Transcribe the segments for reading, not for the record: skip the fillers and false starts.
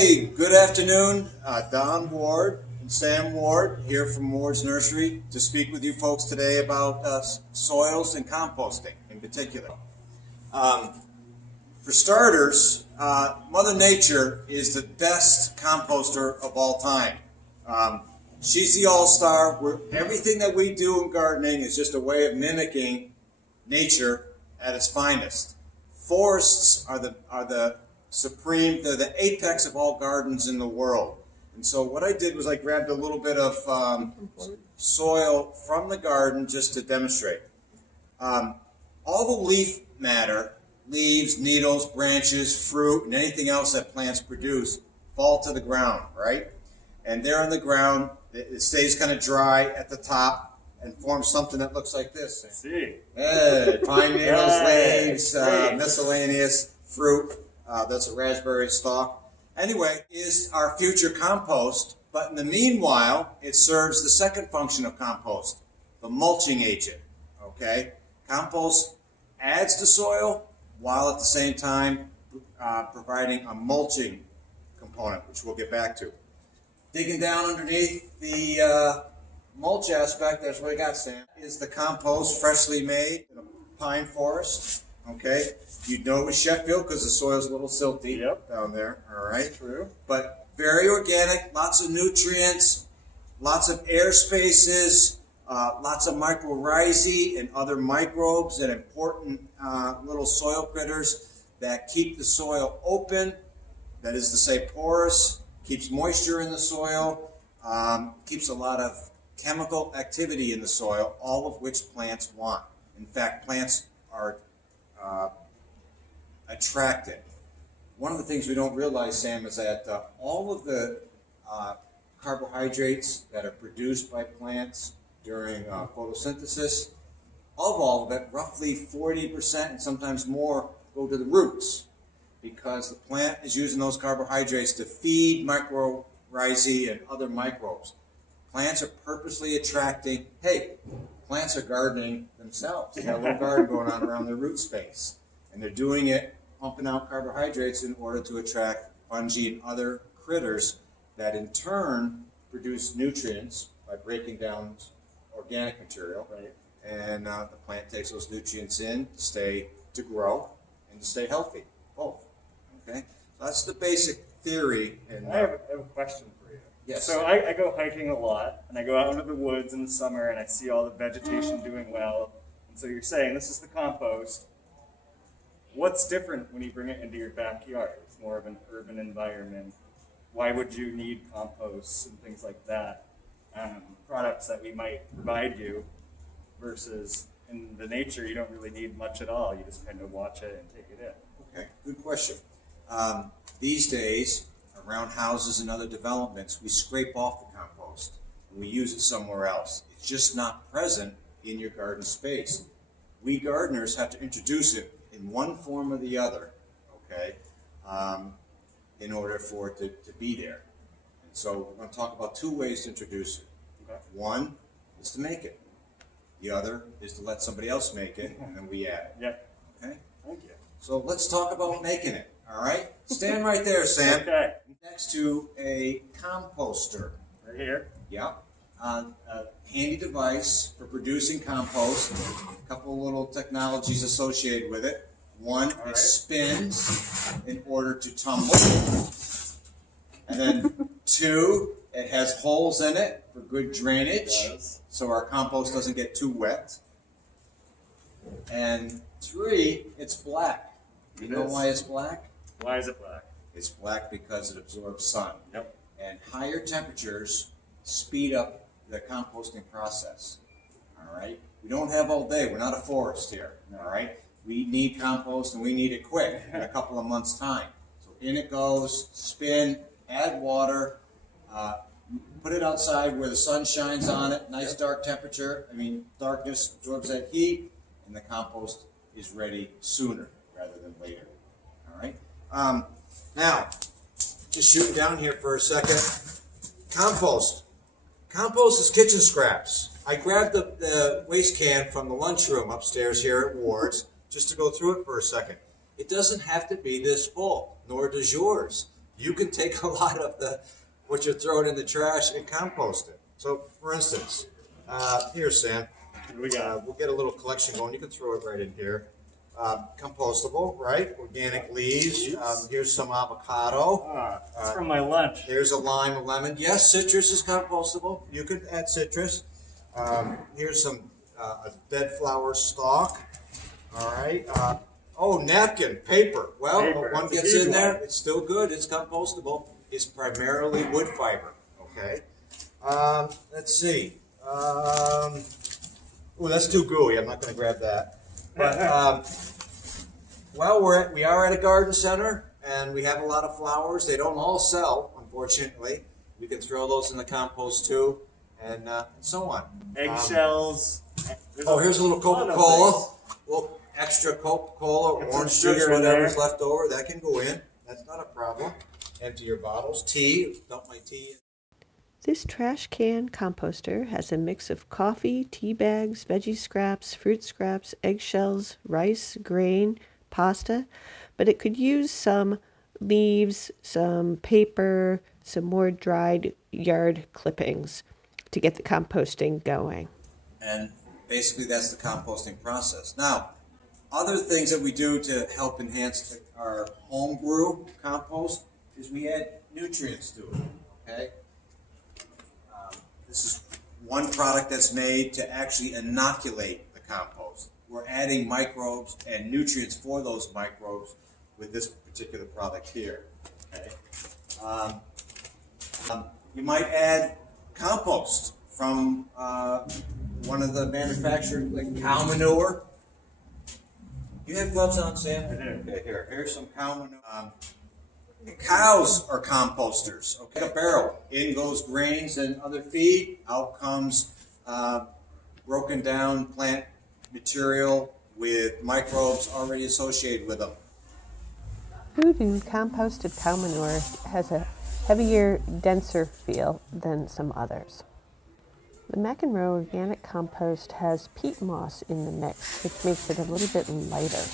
Hey, good afternoon. Don Ward and Sam Ward here from Ward's Nursery to speak with you folks today about soils and composting in particular. For starters, Mother Nature is the best composter of all time. She's the all-star. Everything that we do in gardening is just a way of mimicking nature at its finest. Forests are the supreme, they're the apex of all gardens in the world. And so what I did was I grabbed a little bit of soil from the garden just to demonstrate. All the leaf matter, leaves, needles, branches, fruit, and anything else that plants produce fall to the ground, right? And there on the ground, it stays kind of dry at the top and forms something that looks like this. See. Hey, pine needles, leaves, miscellaneous fruit. That's a raspberry stalk. Anyway, is our future compost, but in the meanwhile, it serves the second function of compost, the mulching agent, okay? Compost adds to soil while at the same time providing a mulching component, which we'll get back to. Digging down underneath the mulch aspect, that's what I got, Sam, is the compost freshly made in a pine forest. Okay, you know it was Sheffield because the soil's a little silty down there, all right? True. But very organic, lots of nutrients, lots of air spaces, lots of mycorrhizae and other microbes and important little soil critters that keep the soil open, that is to say porous, keeps moisture in the soil, keeps a lot of chemical activity in the soil, all of which plants want. In fact, plants are attracted. One of the things we don't realize, Sam, is that all of the carbohydrates that are produced by plants during photosynthesis, of all of it, roughly 40% and sometimes more go to the roots because the plant is using those carbohydrates to feed mycorrhizae and other microbes. Plants are purposely attracting, hey, plants are gardening themselves. They got a little garden going on around their root space. And they're doing it, pumping out carbohydrates in order to attract fungi and other critters that in turn produce nutrients by breaking down organic material. Right. And the plant takes those nutrients in to grow and to stay healthy, both. Okay? So that's the basic theory. And I have a question for you. Yes. So I go hiking a lot, and I go out into the woods in the summer, and I see all the vegetation doing well. And so you're saying this is the compost. What's different when you bring it into your backyard? It's more of an urban environment. Why would you need composts and things like that? Products that we might provide you versus in the nature, you don't really need much at all. You just kind of watch it and take it in. Okay, good question. These days, around houses and other developments, we scrape off the compost and we use it somewhere else. It's just not present in your garden space. We gardeners have to introduce it in one form or the other, okay, in order for it to be there. And so we're going to talk about two ways to introduce it. Okay. One is to make it. The other is to let somebody else make it, and then we add it. Yep. Okay? Thank you. So let's talk about making it, all right? Stand right there, Sam. Okay. Next to a composter. Right here. Yeah. A handy device for producing compost. A couple little technologies associated with it. One, All right. it spins in order to tumble. And then two, it has holes in it for good drainage, so our compost doesn't get too wet. And three, it's black. You know why it's black? Why is it black? It's black because it absorbs sun. Yep. And higher temperatures speed up the composting process. All right? We don't have all day. We're not a forest here. All right? We need compost and we need it quick in a couple of months' time. So in it goes, spin, add water, put it outside where the sun shines on it, nice dark temperature. Darkness absorbs that heat, and the compost is ready sooner rather than later. All right? Now, just shooting down here for a second. Compost. Compost is kitchen scraps. I grabbed the waste can from the lunchroom upstairs here at Ward's just to go through it for a second. It doesn't have to be this full, nor does yours. you can take a lot of what you're throwing in the trash and compost it. So, for instance, here, Sam, What do we got? we'll get a little collection going. You can throw it right in here. Compostable, right? Organic leaves. Here's some avocado. It's from my lunch. Here's a lime, a lemon. Yes, citrus is compostable. You could add citrus. Here's some a dead flower stalk. All right. Napkin, paper. Well, Paper. one It's a gets huge in there. one. It's still good. It's compostable. It's primarily wood fiber. Okay. Let's see. That's too gooey. I'm not going to grab that. But we are at a garden center, and we have a lot of flowers. They don't all sell, unfortunately. We can throw those in the compost too, and so on. Eggshells. Here's a little Coca-Cola. A little extra Coca-Cola, Get some orange sugar juice, in whatever's there. left over, that can go in. That's not a problem. Empty your bottles. Tea. Dump my tea in. This trash can composter has a mix of coffee, tea bags, veggie scraps, fruit scraps, eggshells, rice, grain, pasta, but it could use some leaves, some paper, some more dried yard clippings to get the composting going. And basically that's the composting process. Now, other things that we do to help enhance our home brew compost is we add nutrients to it, okay? This is one product that's made to actually inoculate the compost. We're adding microbes and nutrients for those microbes with this particular product here, okay? You might add compost from one of the manufacturers, like cow manure. You have gloves on, Sam? I do. Okay, here's some cow manure. Cows are composters. Okay, a barrel. In goes grains and other feed. Out comes broken down plant material with microbes already associated with them. Voodoo composted cow manure has a heavier, denser feel than some others. The McEnroe organic compost has peat moss in the mix, which makes it a little bit lighter.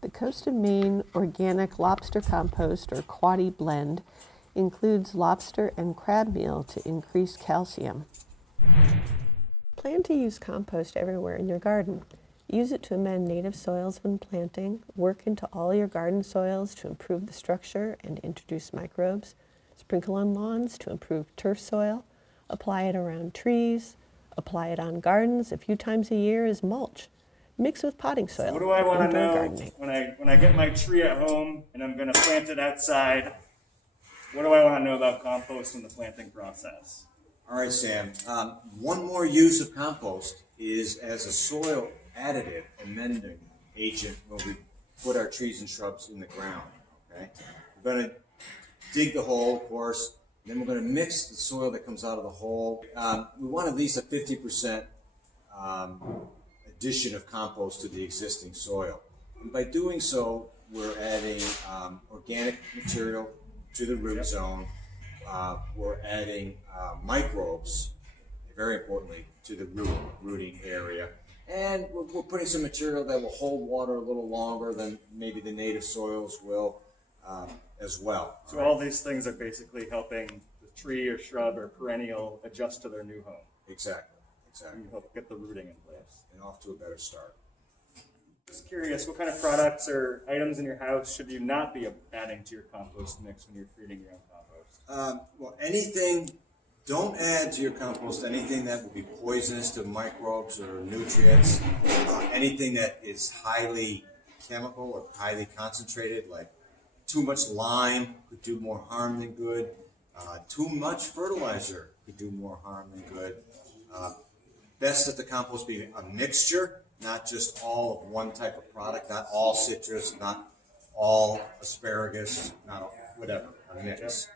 The Coast of Maine organic lobster compost, or quaddy blend, includes lobster and crab meal to increase calcium. Plan to use compost everywhere in your garden. Use it to amend native soils when planting, work into all your garden soils to improve the structure and introduce microbes, sprinkle on lawns to improve turf soil, apply it around trees, apply it on gardens a few times a year as mulch. Mix with potting soil. What do I want to indoor know gardening. when I get my tree at home and I'm going to plant it outside? What do I want to know about compost and the planting process? All right, Sam. One more use of compost is as a soil additive, amending agent when we put our trees and shrubs in the ground. Okay, we're going to dig the hole, of course. Then we're going to mix the soil that comes out of the hole. We want at least a 50% addition of compost to the existing soil. And by doing so, we're adding organic material to the root zone. We're adding microbes, very importantly, to the rooting area. And we're putting some material that will hold water a little longer than maybe the native soils will as well. So all these things are basically helping the tree or shrub or perennial adjust to their new home. Exactly. And help get the rooting in place. And off to a better start. Just curious, what kind of products or items in your house should you not be adding to your compost mix when you're feeding your own compost? Don't add to your compost anything that will be poisonous to microbes or nutrients. Anything that is highly chemical or highly concentrated, like too much lime could do more harm than good. Too much fertilizer could do more harm than good. Best that the compost be a mixture, not just all of one type of product, not all citrus, not all asparagus, not all, whatever, a mix.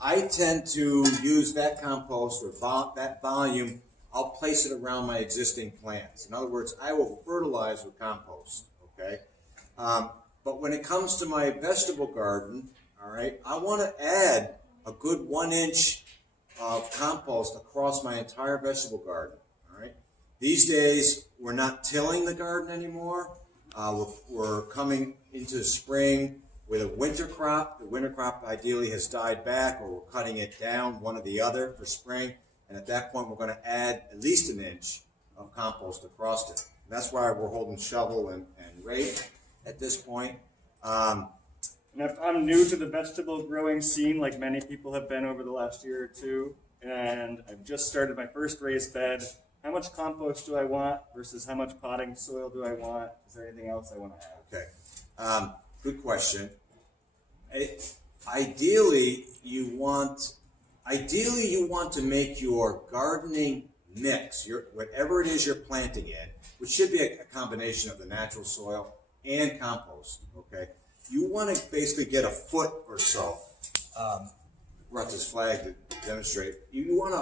I tend to use that compost or that volume, I'll place it around my existing plants. In other words, I will fertilize with compost, okay? But when it comes to my vegetable garden, all right, I want to add a good 1 inch of compost across my entire vegetable garden, all right? These days, we're not tilling the garden anymore. We're coming into spring. With a winter crop, the winter crop ideally has died back, or we're cutting it down, one or the other, for spring. And at that point, we're going to add at least an inch of compost across it. That's why we're holding shovel and rake at this point. And if I'm new to the vegetable growing scene, like many people have been over the last year or two, and I've just started my first raised bed, how much compost do I want versus how much potting soil do I want? Is there anything else I want to add? Okay, good question. Ideally, you want to make your gardening mix, whatever it is you're planting in, which should be a combination of the natural soil and compost. Okay, you want to basically get a foot or so. Brought this flag to demonstrate. You want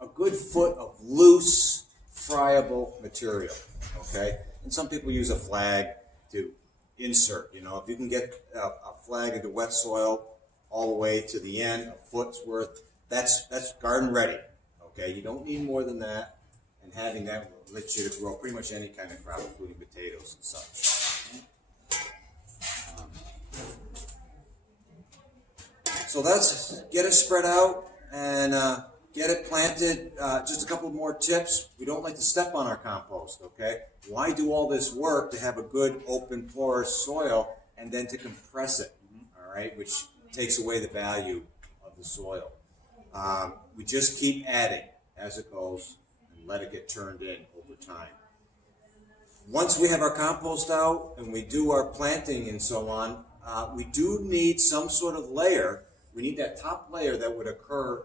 a good foot of loose, friable material. Okay, and some people use a flag to insert. You know, if you can get a flag into wet soil all the way to the end, a foot's worth, that's garden ready. Okay, you don't need more than that, and having that will let you to grow pretty much any kind of crop, including potatoes and such. So that's get it spread out and get it planted. Just a couple more tips. We don't like to step on our compost, okay? Why do all this work to have a good open porous soil and then to compress it, all right, which takes away the value of the soil. We just keep adding as it goes and let it get turned in over time. Once we have our compost out and we do our planting and so on, we do need some sort of layer. We need that top layer that would occur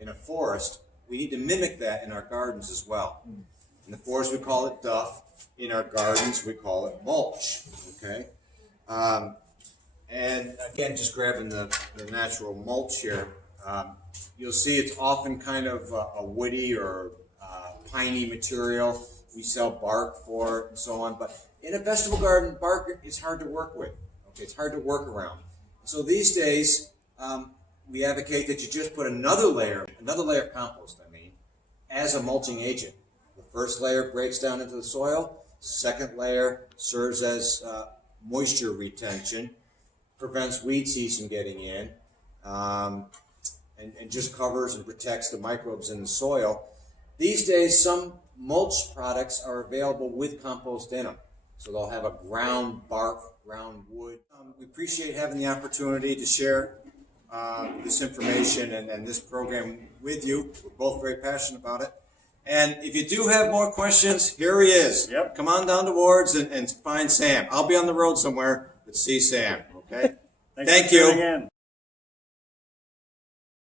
in a forest. We need to mimic that in our gardens as well. In the forest, we call it duff. In our gardens, we call it mulch. Okay. And again, just grabbing the natural mulch here, you'll see it's often kind of a woody or piney material. We sell bark for it and so on. But in a vegetable garden, bark is hard to work with. Okay, it's hard to work around. So these days, we advocate that you just put another layer of compost, as a mulching agent. The first layer breaks down into the soil. Second layer serves as moisture retention, prevents weed seeds from getting in, and just covers and protects the microbes in the soil. These days, some mulch products are available with compost in them. So they'll have a ground bark, ground wood. We appreciate having the opportunity to share this information and this program with you. We're both very passionate about it. And if you do have more questions, here he is. Yep. Come on down to Ward's and find Sam. I'll be on the road somewhere, but see Sam, okay? Thanks Thank for you. tuning in.